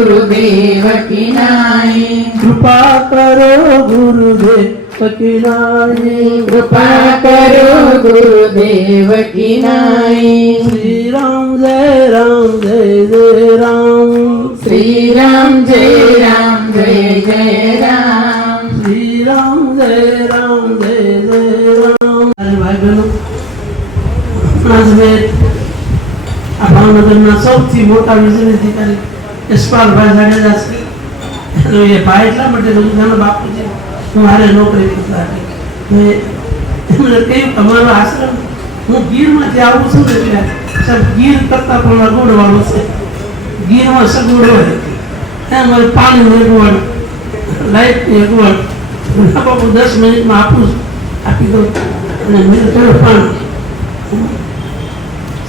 ગુરુદેવ કિનાય કૃપા કરો ગુરુદેવ કિનાય કૃપા કરો ગુરુદેવ કિનાય શ્રી રામ જય રામ જય જય રામ. શ્રી રામ જય રામ જય જય રામ. શ્રી રામ જય રામ જય જય રામ. ભાઈ બહેનો આજ મેં આ ભાવનગરના સૌથી મોટા વિજય અધિકારી યશપાલભાઈ જાડેજા છે એ ભાઈ એટલા માટે નાના બાપુજી હું મારે નોકરી કરતા મેં એમણે કહ્યું, તમારો આશ્રમ હું ગીરમાંથી આવું છું ને ગીર કરતા પણ અગવડ વાળું છે. ગીરમાં સગવડ હોય એમ મારે પાણીની અગવડ લાઇટની અગવડ. બાપુ દસ મિનિટમાં આપું આપી દઉં. અને મેં કહ્યું, પાણી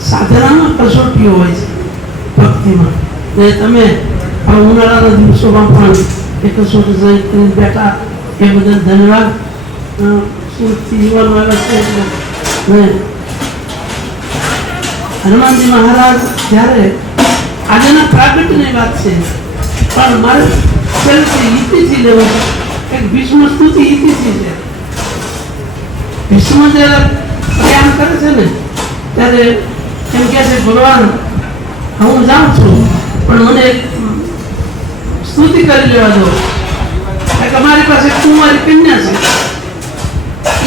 સાધનામાં કસોટીઓ હોય છે ભક્તિમાં. તમે આ ઉનાળાના દિવસોમાં પણ એકસો ડિઝાઇન કરીને બેઠા, એ બદલ ધન્યવાદ. સુરતથી છે હનુમાનજી મહારાજ જ્યારે આજના પ્રાગટ્યની વાત છે, પણ મારે પહેલેથી ઇતિથી લેવું એક ભીષ્મ સ્તુતિ ઇતિથી છે. ભીષ્મ જ્યારે પ્રયાણ કરે છે ને, ત્યારે એમ કહે છે, ભગવાન, હું જાઉં છું. પણ મને સ્તુતિ કરી લેવા દો. તમારી પાસે કુંવારી કન્યા છે.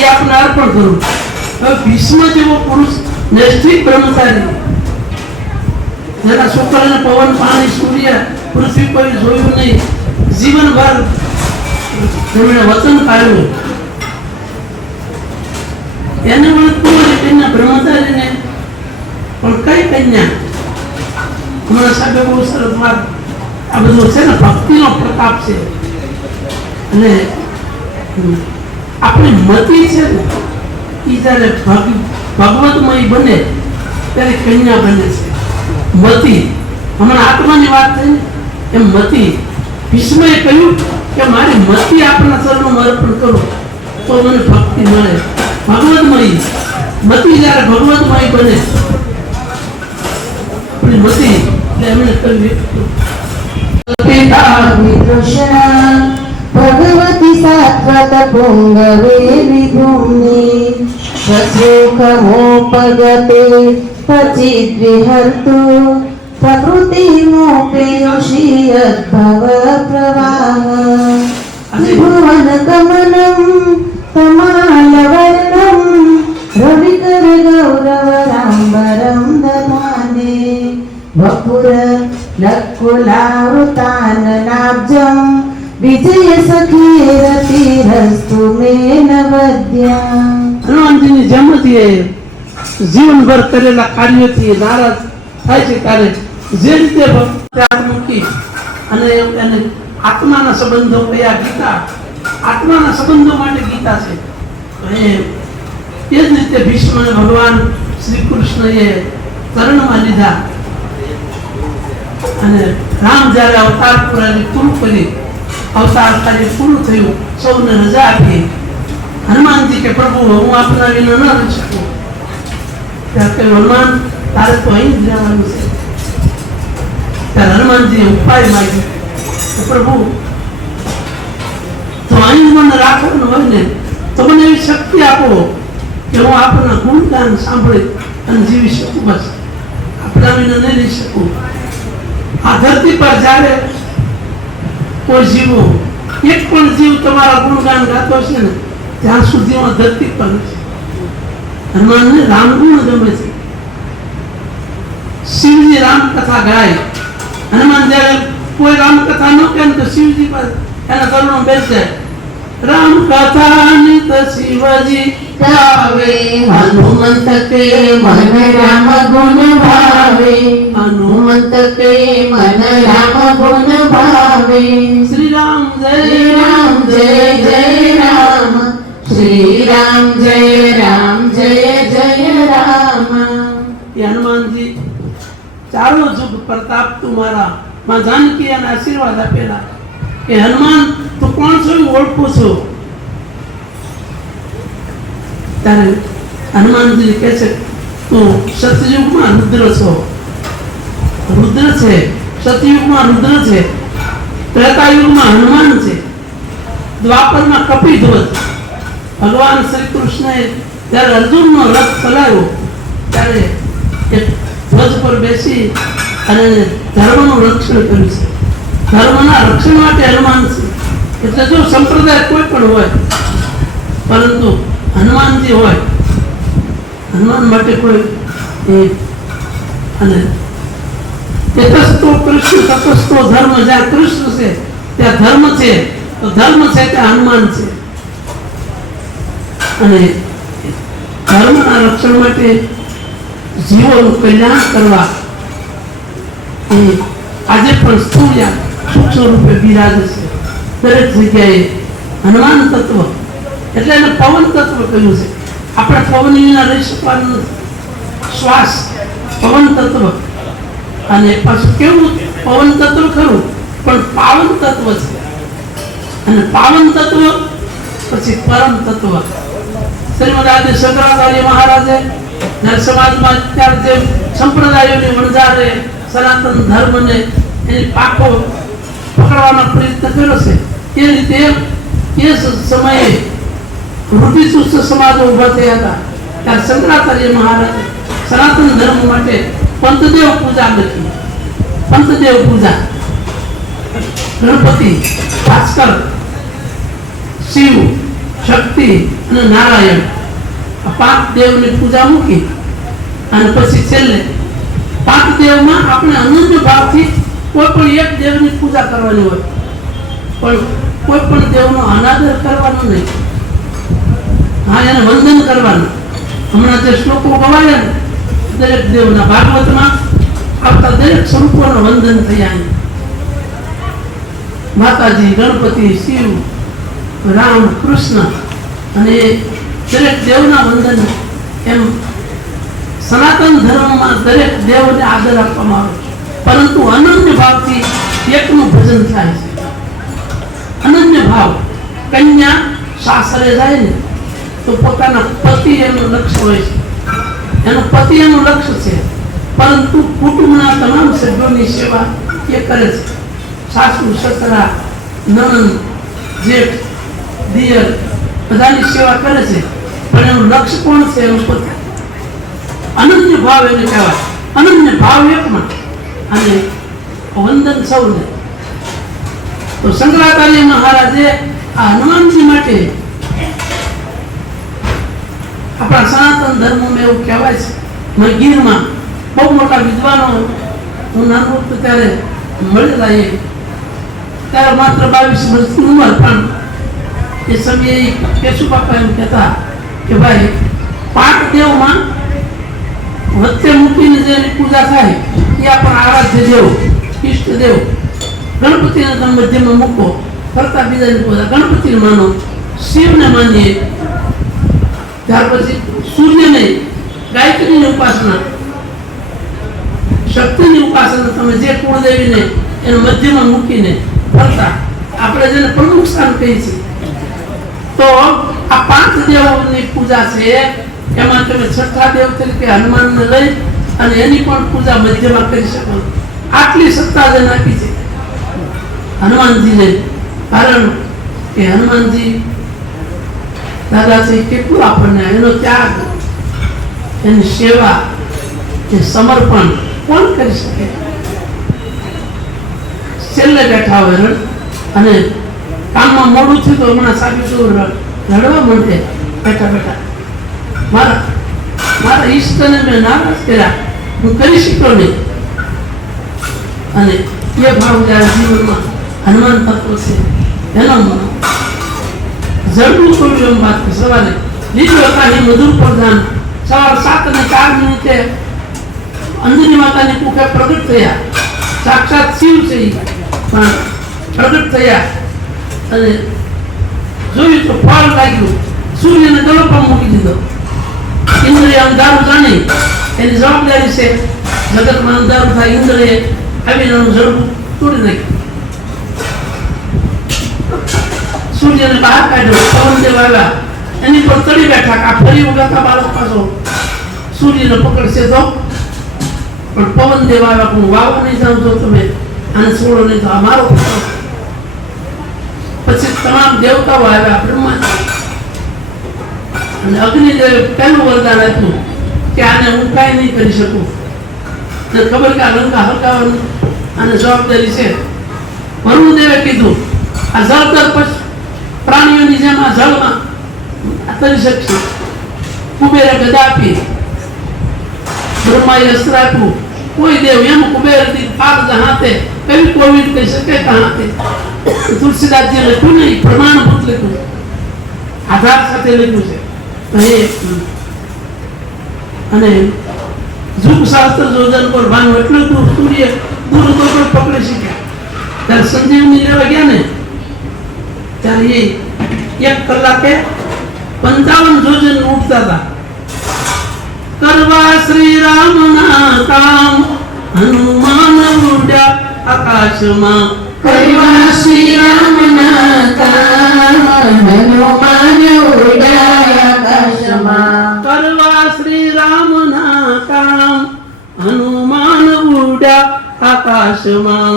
એ આપણે અર્પણ કરું. હવે ભીષ્મ જેવો પુરુષ નૈષ્ઠિક બ્રહ્મચારી. જેના છોકરાને પવન, પાણી, સૂર્ય, પૃથ્વી પર જોયું નહીં, જીવનભર તેમણે વતન કાઢ્યું એને કુંવારી કન્યા બ્રહ્મચારીને પણ કઈ કન્યા? હમણાં સાહેબે પ્રતાપ છે. અને આપણી મતિ છે ને, એ જ્યારે ભગવતમય બને, ત્યારે કન્યા બને છે. મતિ, હમણાં આત્માની વાત થઈ ને, એમ મતિ. ભીષ્મએ કહ્યું કે મારી મતિ આપના સરનું અર્પણ કરો, તો મને ભક્તિ મળે. ભગવતમય, મતિ જ્યારે ભગવતમય બને આપણી મતિ ભગવતી સાત્વત પુંગવે વિભૂમિ સસુખમોપગતે પચિત વિહર્તુ પ્રકૃતિમોપે યોષિયદ્ભવ પ્રવાહ ત્રિભુવન ગમનમ તમ બપુર લકુલાવતાન નાબજમ વિજય સખીર તીરસ્તુ મેન વદ્યા. હનુમાનજીની જેમ હતી જીવનભર કરેલા કાર્યોથી નારાજ થાય છે ત્યારે જે રીતે મૂકી અને એને આત્માના સંબંધો કયા ગીતા, આત્માના સંબંધો માટે ગીતા છે એ જ રીતે ભીષ્મ ભગવાન શ્રી કૃષ્ણએ ચરણમાં લીધા. અને રામ જ્યારે અવતાર પુરાની પૂરું કરી અવતાર કાર્ય પૂરું થયું, સૌને રજા આપી. હનુમાનજી કે, પ્રભુ, હું આપના વિના ન રહી શકું. ત્યારે કહ્યું, હનુમાન, તારે તો અહીં જ રહેવાનું છે. ત્યારે હનુમાનજીએ ઉપાય માગ્યો પ્રભુ તો અહીં મને રાખવાનું હોય ને, તો મને એવી શક્તિ આપો કે હું આપના ગુણગાન સાંભળી અને જીવી શકું બસ. આપણા વિના નહીં રહી શકું. આ ધરતી પર જ્યારે કોઈ જીવો એક પણ જીવ તમારા ગુણગાન ગાતો છે ને, ત્યાં સુધી હું ધરતી પર નથી. હનુમાનને રામગુણ ગમે છે. શિવજી રામ કથા ગાય. હનુમાન જ્યારે કોઈ રામ કથા ન કહે તો શિવજી પર એના કરુણો બેસે. રામ કથા નિત શિવજી ગાવે હનુમંત કે મન રામ ગુણ ભાવે હનુમંત કે મન રામ ગુણ ભાવે શ્રી રામ જય રામ જય જય રામ. શ્રી રામ જય રામ જય જય રામ. હનુમાનજી ચાલો જુગ પ્રતાપ તુમારા માં જાનકી અને આશીર્વાદ આપેલા કે હનુમાન તું કોણ છું ઓળખું છું? ત્યારે હનુમાનજી કહે છે, તું સતયુગમાં રુદ્ર છો. રુદ્ર છે. સતયુગમાં રુદ્ર છે. ત્રેતાયુગમાં હનુમાન છે. દ્વાપરમાં કપિધ્વજ. ભગવાન શ્રી કૃષ્ણએ જ્યારે અર્જુનનો રથ ચલાવ્યો. ત્યારે એ ધ્વજ પર બેસી અને ધર્મનું રક્ષણ કર્યું છે. ધર્મના રક્ષણ માટે હનુમાન છે. એટલે જો સંપ્રદાય કોઈ પણ હોય, પરંતુ હનુમાનજી હોય. હનુમાન માટે કોઈ અને તેતસ્તો કૃષ્ણ તપસ્તો ધર્મ, જ્યાં કૃષ્ણ છે, ત્યાં ધર્મ છે, તો ધર્મ છે ત્યાં હનુમાન છે. અને ધર્મના રક્ષણ માટે જીવોનું કલ્યાણ કરવા એ આજે પણ સ્થૂળ્યા સૂક્ષ્મ રૂપે બિરાજ છે. દરેક જગ્યાએ હનુમાન તત્વ એટલે એને પવન તત્વ કહ્યું છે. આપણે પવન વિના રહી શકવાનું શ્વાસ, પવન તત્વ. અને પાછું કેવું? પવન તત્વ ખરું, પણ પાવન તત્વ છે. અને પાવન તત્વ પછી પરમ તત્વ. શ્રીમદ શંકરાચાર્ય મહારાજે સમાજમાં અત્યારે જે સંપ્રદાયોની વણઝારે સનાતન ધર્મને એની પાકો પકડવાનો પ્રયત્ન કર્યો છે, એ રીતે એ સ- સમયે રૂઢિચુસ્ત સમાજો ઊભા થયા હતા. ત્યારે શંકરાચાર્ય મહારાજે સનાતન ધર્મ માટે પંતદેવ પૂજા લખી પંતદેવ પૂજા. ગણપતિ, ભાસ્કર, શિવ, શક્તિ અને નારાયણ આ પાંચ દેવની પૂજા મૂકી. અને પછી છેલ્લે પાંચ દેવમાં આપણે અનન્ય ભાવથી કોઈ પણ એક દેવની પૂજા કરવાની હોય. પણ કોઈ પણ દેવનો અનાદર કરવાનો નહીં. હા, એને વંદન કરવાનું. હમણાં જે શ્લોકો ગવાયા ને, દરેક દેવના ભાગવતમાં આવતા દરેક સ્વરૂપોનું વંદન થયા માતાજી, ગણપતિ, શિવ, રામ, કૃષ્ણ અને દરેક દેવના વંદન એમ સનાતન ધર્મમાં દરેક દેવને આદર આપવામાં આવે છે. પરંતુ અનન્ય ભાવથી એકનું ભજન થાય છે. અનન્ય ભાવ. કન્યા સાસરે જાય ને તો પોતાના પતિ એનું લક્ષ્ય હોય છે. એનો પતિ એનું લક્ષ્ય છે. પરંતુ કુટુંબના તમામ સભ્યોની સેવા એ કરે છે. સાસુ, સસરા, નણંદ, જેઠ, દિયર બધાની સેવા કરે છે. પણ એનું લક્ષ્ય કોણ છે? એનું પતિ. અનન્ય ભાવ એને કહેવાય. અનન્ય ભાવ એકમાં અને વંદન સૌને. તો શંકરાચાર્ય મહારાજે આ હનુમાનજી માટે આપણા સનાતન ધર્મમાં એવું કહેવાય છે. ગીરમાં બહુ મોટા વિદ્વાનો હું નાનું હતો ત્યારે મળેલા એ. ત્યારે માત્ર બાવીસ વર્ષની ઉંમર પણ એ સમયે કેશુ બાપા એમ કહેતા કે ભાઈ પાંચ દેવમાં વચ્ચે મૂકીને જે એની પૂજા થાય, એ આપણા આરાધ્ય દેવ, ઈષ્ટ દેવ, ગણપતિને તમે મધ્યમાં મૂકો કરતા બીજાની પૂજા. ગણપતિને માનો, શિવને માનીએ ત્યાર પછી સૂર્યને ગાયત્રીની ઉપાસના. શક્તિની ઉપાસના તમે જે કુળદેવીને એને મધ્યમાં મૂકીને ફરતા આપણે જેને પ્રમુખ સ્થાન કહીએ છીએ. તો આ પાંચ દેવોની પૂજા છે, એમાં તમે છઠ્ઠા દેવ તરીકે હનુમાનને લઈ અને એની પણ પૂજા મધ્યમાં કરી શકો. આટલી સત્તા જેને આપી છે. હનુમાનજીને કારણ કે હનુમાનજી દાદાજી કેટલું આપણને એનો ત્યાગ એની સેવા, એ સમર્પણ કોણ કરી શકે? છેલ્લે બેઠા હોય રડ, અને કામમાં મોડું થયું તો હમણાં સાબિત રડવા માંડે. બેઠા બેઠા. મારા મારા ઈષ્ટને મેં નારાજ કર્યા. હું કરી શક્યો નહીં. અને એ ભાવ જ્યારે જીવનમાં હનુમાન તત્વ છે, એનો જડવું થોડું એમ વાત સવારે. લીલી વખાની મધુર પ્રધાન સવાર સાત અને ચાર મિનિટે અંજની માતાની કુખે પ્રગટ થયા. સાક્ષાત શિવ છે પણ પ્રગટ થયા. અને જોયું તો ફળ લાગ્યું. સૂર્યને ગળપમાં મૂકી દીધો. ઇન્દ્રિય અંધારું જાણી. એની જવાબદારી છે, જગતમાં અંધારું થાય, ઇન્દ્રિય આવીને જડવું તોડી નાખ્યું સૂર્યને બહાર કાઢ્યો પવન દેવ આવ્યા. એની પર ચડી બેઠા કે ફરી ઉગાતા બાળક પાછો. સૂર્યને પકડશે તો? પણ પવન દેવ આવ્યા હું વાવવા નહીં જાઉં તો તમે, આને છોડો નહીં તો અમારો પછી તમામ દેવતાઓ આવ્યા બ્રહ્મા અને અગ્નિદેવે પહેલું વરદાન આપ્યું કે આને હું કાંઈ નહીં કરી શકું. ને ખબર કે આ લંકા હલકાવાની આને જવાબદારી છે. વરુણદેવે કીધું, આ જળતર પછી પ્રાણીઓની જેમ આ જળમાં તરી શકશે. કુબેરે ગદા બ્રહ્માએ અસ્ત્ર કોઈ દેવ એમ કુબેરથી પાપ હાથે કઈ કોવિડ કહી શકે કહાતે તુલસીદાસજી લખ્યું નહીં પ્રમાણભૂત લખ્યું. આધાર સાથે લખ્યું છે. અને જુગ શાસ્ત્ર જોજન પર ભાન એટલું દૂર સૂર્ય દૂર પણ પકડી શક્યા. ત્યારે સંજીવની લેવા ગયા ને? ત્યારે એ એક કલાકે પંચાવન જોજન ઉઠતા હતા. કરવા શ્રી રામના કામ હનુમાન ઉડ્યા આકાશમાં. કરવા શ્રી રામના કામ હનુમાન ઉડ્યા આકાશમાં. કરવા શ્રી રામના કામ હનુમાન ઉડ્યા આકાશમાં.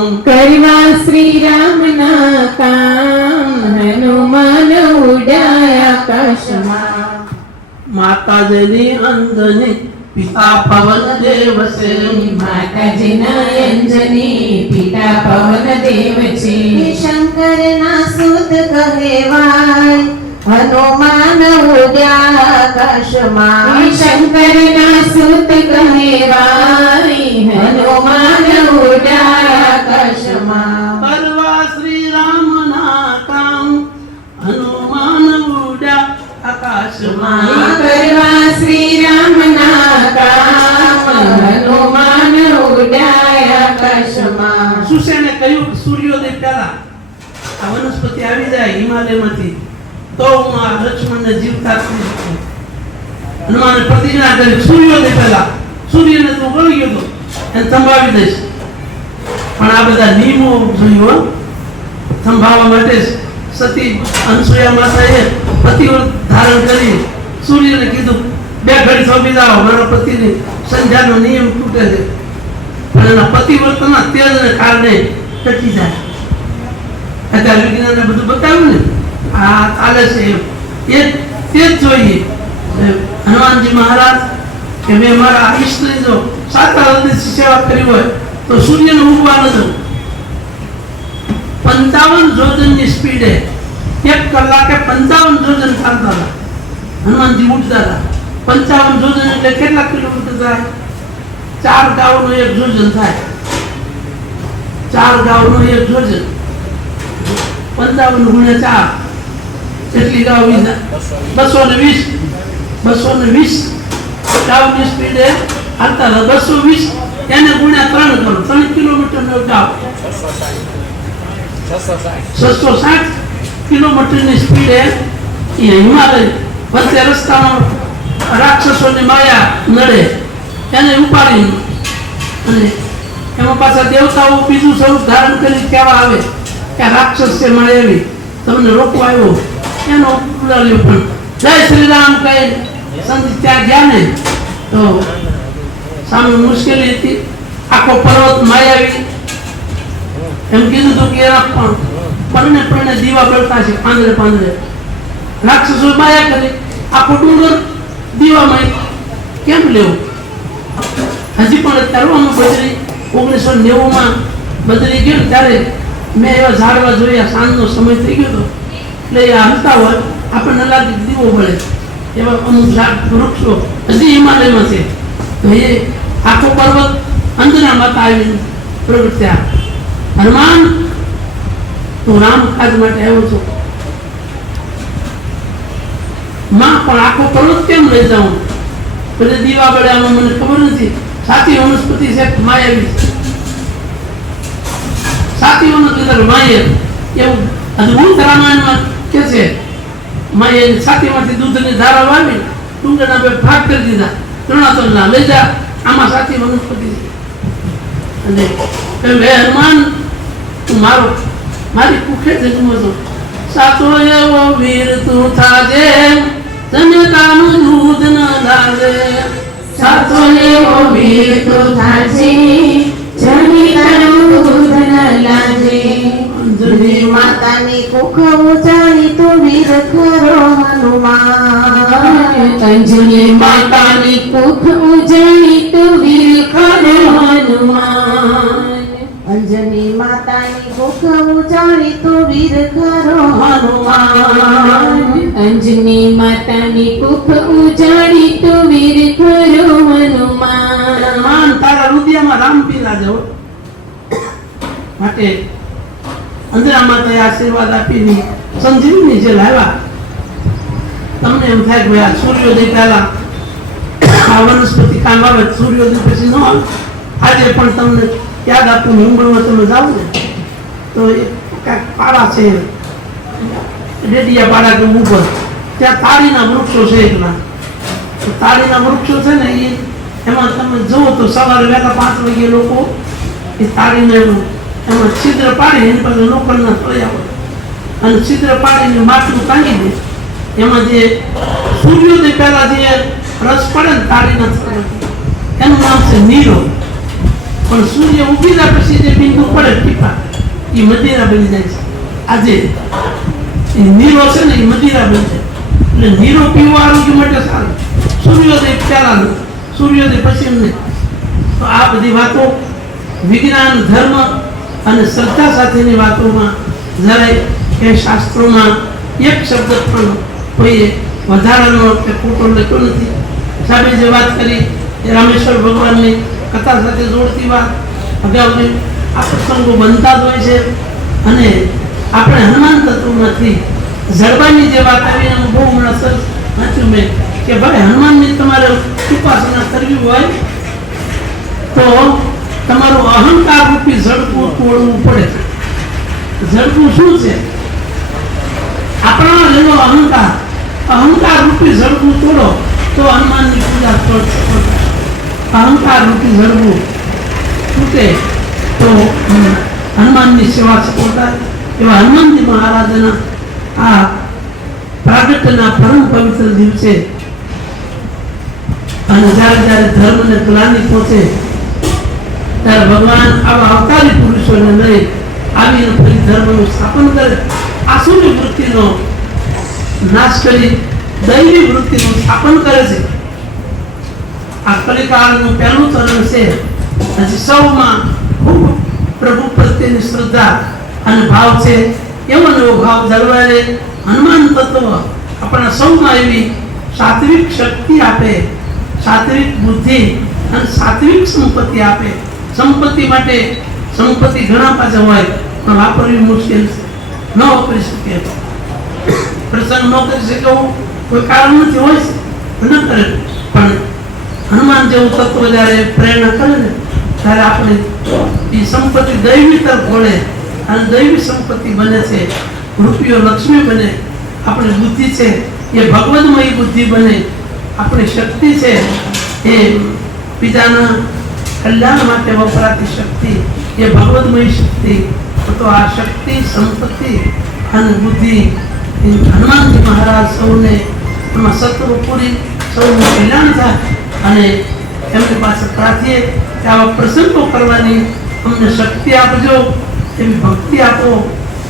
માતાજીની અંજની પિતા પવન દેવ છે માતાજીના અંજની પિતા પવન દેવ છે શંકર ના સુત કહેવાય હનુમાન ઉડ્યા આકાશમાં શંકરના સુત કહેવાય કરી સૂર્યોદય પહેલા. સૂર્યને તું ગળી ગયો એને સંભાવી દઈશ. પણ આ બધા નિયમો જોયું સંભાળવા માટે સતી અનસુયા માતાએ પતિવ્રત ધારણ કરી સૂર્યને કીધું, બે ઘડી થોભી જાઓ. મારા પતિની સંધ્યાનો નિયમ તૂટે છે. પણ એના પતિવ્રતના તેજને કારણે ટકી જાય. અત્યારે વિજ્ઞાને બધું બતાવ્યું ને? આ ચાલે છે એ તે જ જોઈએ. હનુમાનજી મહારાજ, કે મેં મારા આયુષને જો સાતા હૃદયથી સેવા કરી હોય, તો સૂર્યને ઉગવા ન દઉં. પંચાવન જોજનની સ્પીડે એક કલાકે પંચાવન જોજન ચાલતા હતા. હનુમાનજી ઉઠતા હતા. પંચાવન જોજન એટલે કેટલા કિલોમીટર થાય? ચાર ગાઉનું એક જોજન થાય. ચાર ગાઉનું એક જોજન. પંચાવન ગુણ્યા ચાર. કેટલી ગાઉ વીસ? બસો ને વીસ. બસો ને વીસ. ગાઉની સ્પીડે હાલતા હતા. બસો વીસ, એને ગુણ્યા ત્રણ કરો ત્રણ કિલોમીટર નો ગાવ છસો સાઠ કિલોમીટરની સ્પીડે એ હિમાલય. વચ્ચે રસ્તામાં રાક્ષસોની માયા નડે. એને ઉપાડી અને એમાં પાછા દેવતાઓ બીજું સ્વરૂપ ધારણ કરી કહેવા આવે કે રાક્ષસ છે મળે એવી તમને રોકવા આવ્યો. એનો ઉડાડ્યો પણ. જય શ્રી રામ કહે, સંત ત્યાં ગયા ને તો સામે મુશ્કેલી હતી. આખો પર્વત માયાવી એમ કીધું હતું કે એના પણ પરણે પરણે દીવા બળતા છે પાંદરે પાંદરે રાક્ષસો માયા કરી. આખો ડુંગર દીવામાં કેમ લેવું? હજી પણ અત્યારે અમે બદરી ઓગણીસો નેવુંમાં બદલી ગયો ત્યારે મેં એવા ઝાડવા જોયા, સાંજનો સમય થઈ ગયો હતો. એટલે એ હાલતા હોય. આપણને લાગે દીવો મળે. એવા અમુક વૃક્ષો હજી હિમાલયમાં છે. તો એ આખો પર્વત અંજના માતા આવીને પ્રગટ્યા. હનુમાન હું રામ કાજ માટે આવ્યો છું. માં, પણ આખો પર્વત કેમ લઈ જાઉં? પછી દીવા બળ્યામાં મને ખબર નથી. સાચી વનસ્પતિ છે માયાવી સાચી વનસ્પતિ માયા. એવું. અદભુત રામાયણમાં કે છે? માયાની છાતીમાંથી દૂધની ધારા વાવી ડુંગરના બે ભાગ કરી દીધા. ત્રણાતરના લઈ જા આમાં સાથી વનસ્પતિ છે. અને હે હનુમાન, તું મારો, મારી કુખે જન્મ હતો સાચો એવો વીર તું થાજે. જનતાનું દૂધ ન લાગે સાચો એવો વીર તું થાજે. જની દૂધ ન લાગે માતાની કુખ ઉચારી તો વીર હનુમાન માતાની કુખ ઉજળી તો વીર ખરો હનુમાન. અંજલી માતાની કુખ ઉચારી તુવીર કરો હનુમાન. અંજની માતાની કુખ ઉજાણી તુવીર કરો હનુમાન તારા હૃદયમાં રામ પીરા જવો માટે અંજના માતાએ આશીર્વાદ આપીને સંજીવની જે લાવ્યા તમને એમ થાય કે આ સૂર્યોદય પહેલા આ વનસ્પતિ કામ આવે સૂર્યોદય પછી ન આવે. આજે પણ તમને યાદ આપું મુંબઈમાં તમે જાઓ ને, તો એ કાંઈક પાડા છે. રેડિયા પાડા કે ઉપર. ત્યાં તાળીના વૃક્ષો છે એટલા. તાળીના વૃક્ષો છે ને એ એમાં તમે જુઓ તો સવારે વહેલા પાંચ વાગે લોકો એ તાળીને એમાં છિદ્ર પાડી એની પાસે લોખંડના તળિયા હોય. અને છિદ્ર પાડીને માટલું કાઢી દે. એમાં જે સૂર્યોદય પહેલા જે રસ પડે ને તારી થળમાંથી, એનું નામ છે નીરો પણ સૂર્ય ઉગી જાય પછી જે બિંદુ પડે ટીપા એ મદિરા બની જાય છે. આજે એ નીરો છે ને એ મદિરા બની જાય. એટલે નીરો પીવો આરોગ્ય માટે સારું. સૂર્યોદય પહેલા સૂર્યોદય પછી નહીં તો આ બધી વાતો વિજ્ઞાન ધર્મ અને શ્રદ્ધા સાથેની વાતોમાં જરાય એ શાસ્ત્રોમાં એક શબ્દ પણ કોઈએ વધારાનો કે ખોટો લખ્યો નથી. સાહેબે જે વાત કરી એ રામેશ્વર ભગવાનની કથા સાથે જોડતી વાત, અગાઉની આ પ્રસંગો બનતા જ હોય છે અને આપણે હનુમાન તત્વમાંથી જડબાની જે વાત આવી એનું બહુ હમણાં સરસ વાંચ્યું મેં કે ભાઈ, હનુમાનની તમારે ઉપાસના કરવી હોય તો તમારું અહંકાર રૂપી ઝડપું તોડવું પડે. ઝડપું શું છે? આપણા એનો અહંકાર અહંકાર રૂપી ઝડપું તોડો તો હનુમાનની પૂજા અહંકાર રૂપી ઝડપું તૂટે તો હનુમાનની સેવા સફળતા એવા હનુમાનજી મહારાજના આ પ્રાગટ્યના પરમ પવિત્ર દિવસે અને જ્યારે જ્યારે ધર્મને ગ્લાનિ પહોંચે, ત્યારે ભગવાન આવા અવતારી પુરુષોને લઈ આવીને ફરી ધર્મનું સ્થાપન કરે. આસુરી વૃત્તિનો નાશ કરી દૈવી વૃત્તિનું સ્થાપન કરે છે. આ કલિકાળનું પહેલું ચરણ છે. હજી સૌમાં ખૂબ પ્રભુ પ્રત્યેની શ્રદ્ધા અને ભાવ છે. એવો નવો ભાવ જળવાય. હનુમાન તત્વ આપણા સૌમાં એવી સાત્વિક શક્તિ આપે, સાત્વિક બુદ્ધિ અને સાત્વિક સંપત્તિ આપે. સંપત્તિ માટે સંપત્તિ ઘણા પાસે હોય, પણ વાપરવી મુશ્કેલ છે ન વાપરી શકે. પ્રસંગ ન કરી શકે એવું કોઈ કારણ નથી, હોય છે. ન કરે. પણ હનુમાન જેવું તત્વ જ્યારે પ્રેરણા કરે ને, ત્યારે આપણે એ સંપત્તિ દૈવી તરફ વળે અને દૈવી સંપત્તિ બને છે. રૂપિયો લક્ષ્મી બને, આપણી બુદ્ધિ છે. એ ભગવદમય બુદ્ધિ બને, આપણી શક્તિ છે. એ બીજાના કલ્યાણ માટે વપરાતી શક્તિ, એ ભગવદમય શક્તિ. તો આ શક્તિ, સંપત્તિ અને બુદ્ધિ હનુમાનજી મહારાજ સૌને એમાં સત્વ પૂરી સૌનું કલ્યાણ થાય અને એમની પાસે પ્રાર્થીએ કે આવા પ્રસંગો કરવાની અમને શક્તિ આપજો એવી ભક્તિ આપો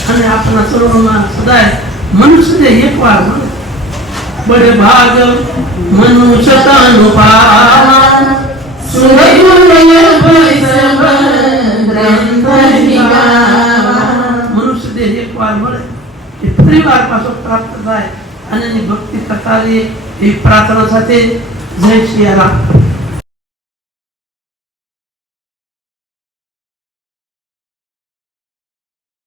અને આપણા સર્વમાં સદાય મનુષ્યને એકવાર મળે. બડે ભાગ મનુષ્ય તન મનુષ્ય દેહ એકવાર મળે. ફરી વાર પાછો પ્રાપ્ત થાય. અને એની ભક્તિ કરતા રહીએ એવી પ્રાર્થના સાથે જય સિયારામ